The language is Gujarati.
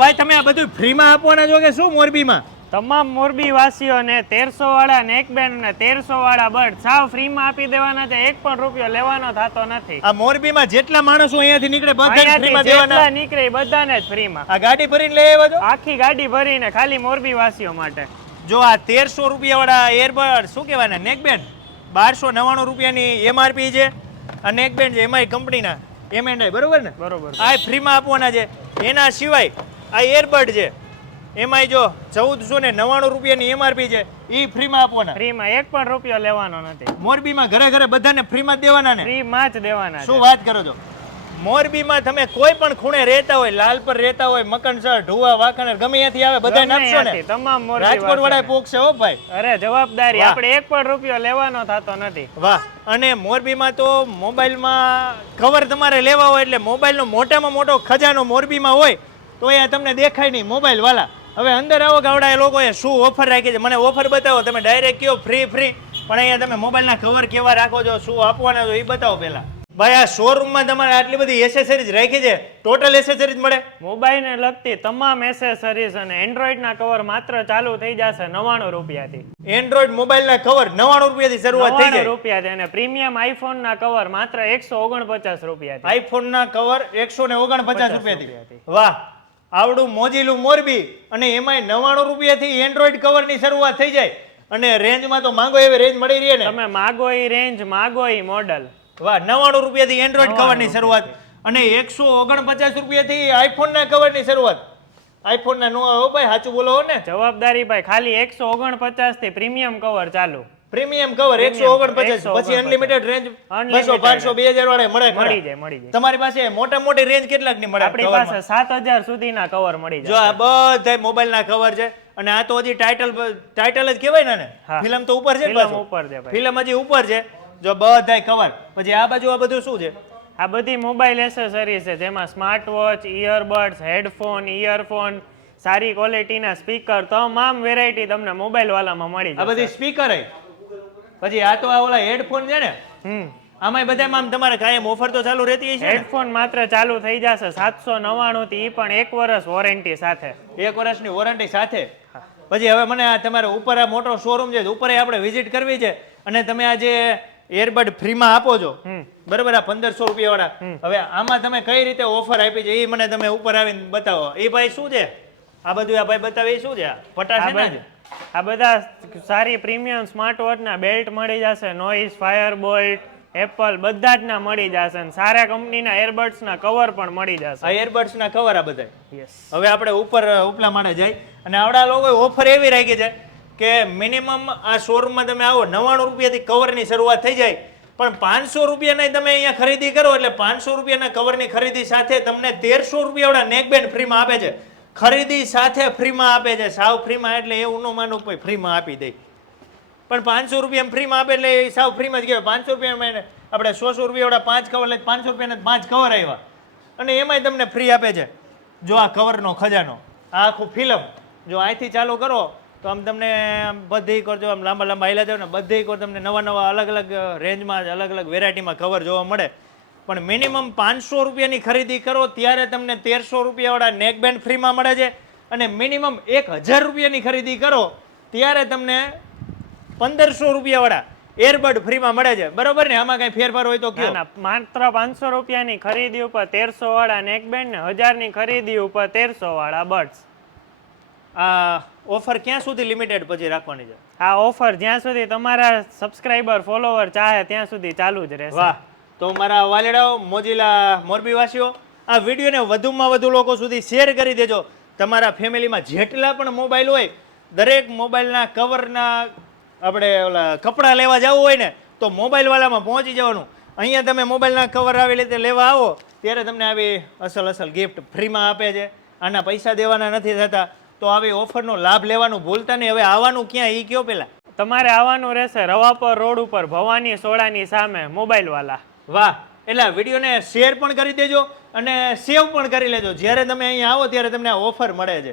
ભાઈ તમે આ બધું ફ્રીમાં આપવાના છો કે શું મોરબીમાં? તમામ મોરબી વાસીઓને તેરસો વાળા નેક બેન્ડ ને તેરસો વાળા બર્ડ સાવ ફ્રીમાં આપી દેવાના છે. એક પણ રૂપિયો લેવાનો થતો નથી. આ મોરબીમાં જેટલા માણસો અહીંયાથી નીકળે બધા ફ્રીમાં દેવાના? નીકળે બધાને જ ફ્રીમાં. આ ગાડી ભરીને લઈ આવ્યો આખી ગાડી ભરીને ખાલી મોરબી વાસીઓ માટે. જો આ તેરસો રૂપિયા વાળા એરબડ શું કહેવાય નેકબેન્ડ બારસો નવ્વાણું રૂપિયાની એમઆરપી છે. આ નેકબેન્ડ છે એમાંય કંપનીના. એમ એન્ડ બરોબર ને? બરોબર. આ ફ્રીમાં આપવાના છે. એના સિવાય આ એરબડ છે. એમાંય જો ચૌદસો ને નવ્વાણું રૂપિયાની એમઆરપી છે. એ ફ્રીમાં આપવાના. ફ્રીમાં એક પણ રૂપિયો લેવાનો નથી. મોરબીમાં ઘરે ઘરે બધાને ફ્રીમાં દેવાના ને? ફ્રીમાં જ દેવાના શું વાત કરો છો? મોરબીમાં તમે કોઈ પણ ખૂણે રહેતા હોય લાલ પર રહેતા હોય મકનસર ઢુવા વાકણર ગમે ત્યાંથી આવે બધા નાખશો ને? તમામ મોરબી રાજકોટ વાળા. પોકશે હો ભાઈ. અરે જવાબદારી. આપણે એક પણ રૂપિયો લેવાનો થતો નથી. વાહ. અને મોરબીમાં તો મોબાઈલમાં કવર તમારે લેવા હોય એટલે મોબાઈલનો મોટામાં મોટો ખજાનો મોરબીમાં હોય તો અહીંયા તમને દેખાય નહીં મોબાઈલ વાલા. હવે અંદર આવો ગાવડા એ લોકોએ શું ઓફર રાખી છે? મને ઓફર બતાવો તમે ડાયરેક્ટ કયો ફ્રી ફ્રી પણ અહીંયા તમે મોબાઈલના કવર કેવા રાખો છો શું આપવાના છો એ બતાવો પહેલાં. ભાઈ આ શોરૂમમાં તમારે આટલી બધી એસેસરીઝ રાખી છે? ટોટલ એસેસરીઝ મળે? મોબાઈલને લગતી તમામ એસેસરીઝ અને એન્ડ્રોઈડના કવર માત્ર ચાલુ થઈ જશે નવાણું રૂપિયાથી. એન્ડ્રોઈડ મોબાઈલના કવર નવાણું રૂપિયાથી શરૂઆત થઈ જાય. રૂપિયાથી અને પ્રીમિયમ આઈફોનના કવર માત્ર એકસો ઓગણપચાસ રૂપિયાથી. આઈફોનના કવર એકસો ને ઓગણપચાસ રૂપિયાથી. વાહ. આવડું મોજીલું મોરબી અને એમાંય નવ્વાણું રૂપિયાથી એન્ડ્રોઈડ કવરની શરૂઆત થઈ જાય. અને રેન્જમાં તો માંગો એવી રેન્જ મળી રહી ને. તમે માગો એ રેન્જ માગો એ મોડલ વાહ નવ્વાણું રૂપિયાથી એન્ડ્રોઈડ કવરની શરૂઆત. અને એકસો ઓગણપચાસ રૂપિયાથી આઈફોનના કવરની શરૂઆત. આઈફોનના નો હો ભાઈ સાચું બોલો ને. જવાબદારી ભાઈ ખાલી એકસો ઓગણપચાસથી પ્રીમિયમ કવર ચાલુ. પ્રીમિયમ કવર એકસો ઓગણપચાસ પછી અનલિમિટેડ રેન્જ 200 500 2000 વાળે મળે મળી જાય મળી જાય. તમારી પાસે મોટા મોટી રેન્જ કેટલાકની મળે આપણી પાસે 7000 સુધીના કવર મળી જો આ બધા મોબાઈલના કવર છે અને આ તો હજી ટાઇટલ ટાઇટલ જ કહેવાય ને ને ફિલ્મ તો ઉપર છે ફિલ્મ ઉપર છે ફિલ્મ હજી ઉપર છે. જો બધાય કવર પછી આ બાજુ આ બધું શું છે? આ બધી મોબાઈલ એસેસરી છે જેમાં smart watch earbuds headphone earphone સારી ક્વોલિટીના સ્પીકર તમામ વેરાયટી તમને મોબાઈલ વાલામાં મળી આ બધી સ્પીકર પછી આ તો આ ઓલા હેડફોન છે ને હમ. આમાંય બધામાં આમ તમારે કાયમ ઓફર તો ચાલુ રહેતી હશે ને? હેડફોન માત્ર ચાલુ થઈ જશે સાતસો નવ્વાણું થી ઈ પણ એક વર્ષ વોરંટી સાથે. એક વર્ષની વોરંટી સાથે? પછી હવે મને આ તમારે ઉપર આ મોટો શોરૂમ છે ઉપર આપણે વિઝિટ કરવી છે. અને તમે આ જે એરબડ ફ્રીમાં આપો છો હમ. બરાબર આ પંદરસો રૂપિયા વાળા હવે આમાં તમે કઈ રીતે ઓફર આપી છે એ મને તમે ઉપર આવીને બતાવો. એ ભાઈ શું છે? આ બધું આ ભાઈ બતાવે એ શું છે? આ પટા આ છે ને? બધ- આ બધા સારી પ્રીમિયમ સ્માર્ટ વોચના બેલ્ટ મળી જશે નોઈસ ફાયર બોલ્ટ એપલ બધા જ ના મળી જશે અને સારા કંપનીના એરબડ્સના કવર પણ મળી આ જશે એરબડ્સ ના કવર આ બધા યસ હવે આપણે ઉપર ઉપલા માળે જાય અને આવડા લોકોએ ઓફર એવી રાખી છે કે મિનિમમ આ શોરૂમમાં તમે આવો નવ્વાણું રૂપિયાથી કવરની શરૂઆત થઈ જાય પણ પાંચસો રૂપિયાના તમે અહીંયા ખરીદી કરો એટલે પાંચસો રૂપિયાના કવરની ખરીદી સાથે તમને તેરસો રૂપિયાવાળા નેકબેન્ડ ફ્રીમાં આપે છે. ખરીદી સાથે ફ્રીમાં આપે છે. સાવ ફ્રીમાં એટલે એવું ન માનું કોઈ ફ્રીમાં આપી દે. પણ પાંચસો રૂપિયા ફ્રીમાં આપે એટલે એ સાવ ફ્રીમાં જ કહેવાય. પાંચસો રૂપિયામાં આપણે સોસો રૂપિયાવાળા પાંચ કવર લે, પાંચસો રૂપિયાના પાંચ કવર આવ્યા અને એમાંય તમને ફ્રી આપે છે. જો આ કવરનો ખજાનો, આ આખું ફિલ્મ જો અહીંથી ચાલુ કરો, તો આમ તમને આમ બધી કરજો આમ લાંબા લાંબા હાલ્યા જાવ ને, બધી કોર તમને નવા નવા અલગ અલગ રેન્જમાં અલગ અલગ વેરાયટીમાં કવર જોવા મળે. પણ મિનિમમ પાંચસો રૂપિયાની ખરીદી કરો ત્યારે તમને તેરસો રૂપિયાવાળા નેકબેન્ડ ફ્રીમાં મળે છે. અને મિનિમમ એક હજાર રૂપિયાની ખરીદી કરો ત્યારે તમને પંદરસો રૂપિયાવાળા એરબડ ફ્રીમાં મળે છે. બરોબર ને? આમાં કઈ ફેરફાર હોય તો કયો? ના માત્ર પાંચસો રૂપિયાની ખરીદી ઉપર તેરસો વાળા નેકબેન્ડ ને હજારની ખરીદી ઉપર તેરસો વાળા બડ્સ આ ઓફર ક્યાં સુધી લિમિટેડ પછી રાખવાની છે? આ ઓફર જ્યાં સુધી તમારા સબસ્ક્રાઇબર ફોલોવર ચાહે ત્યાં સુધી ચાલુ જ રહેશે. વાહ. તો મારા વાલેડાઓ, મોજીલા, મોરબીવાસીઓ, આ વિડીયોને વધુમાં વધુ લોકો સુધી શેર કરી દેજો. તમારા ફેમિલીમાં જેટલા પણ મોબાઈલ હોય, દરેક મોબાઈલના કવરના આપણે ઓલા કપડાં લેવા જવું હોય ને, તો મોબાઈલવાળામાં પહોંચી જવાનું. અહીંયા તમે મોબાઈલના કવર આવી રીતે લેવા આવો, ત્યારે તમને આવી અસલ અસલ ગિફ્ટ ફ્રીમાં આપે છે. આના પૈસા દેવાના નથી થતા. તો આવી ઓફરનો લાભ લેવાનું ભૂલતા નહીં. હવે આવવાનું ક્યાં? એ કયો પહેલાં તમારે આવવાનું રહેશે રવાપર રોડ ઉપર, ભવાની સોડાની સામે મોબાઈલ વાલા વાહ, એટલે વિડીયોને શેર પણ કરી દેજો અને સેવ પણ કરી લેજો. જ્યારે તમે અહીંયા આવો, ત્યારે તમને આ ઓફર મળે છે.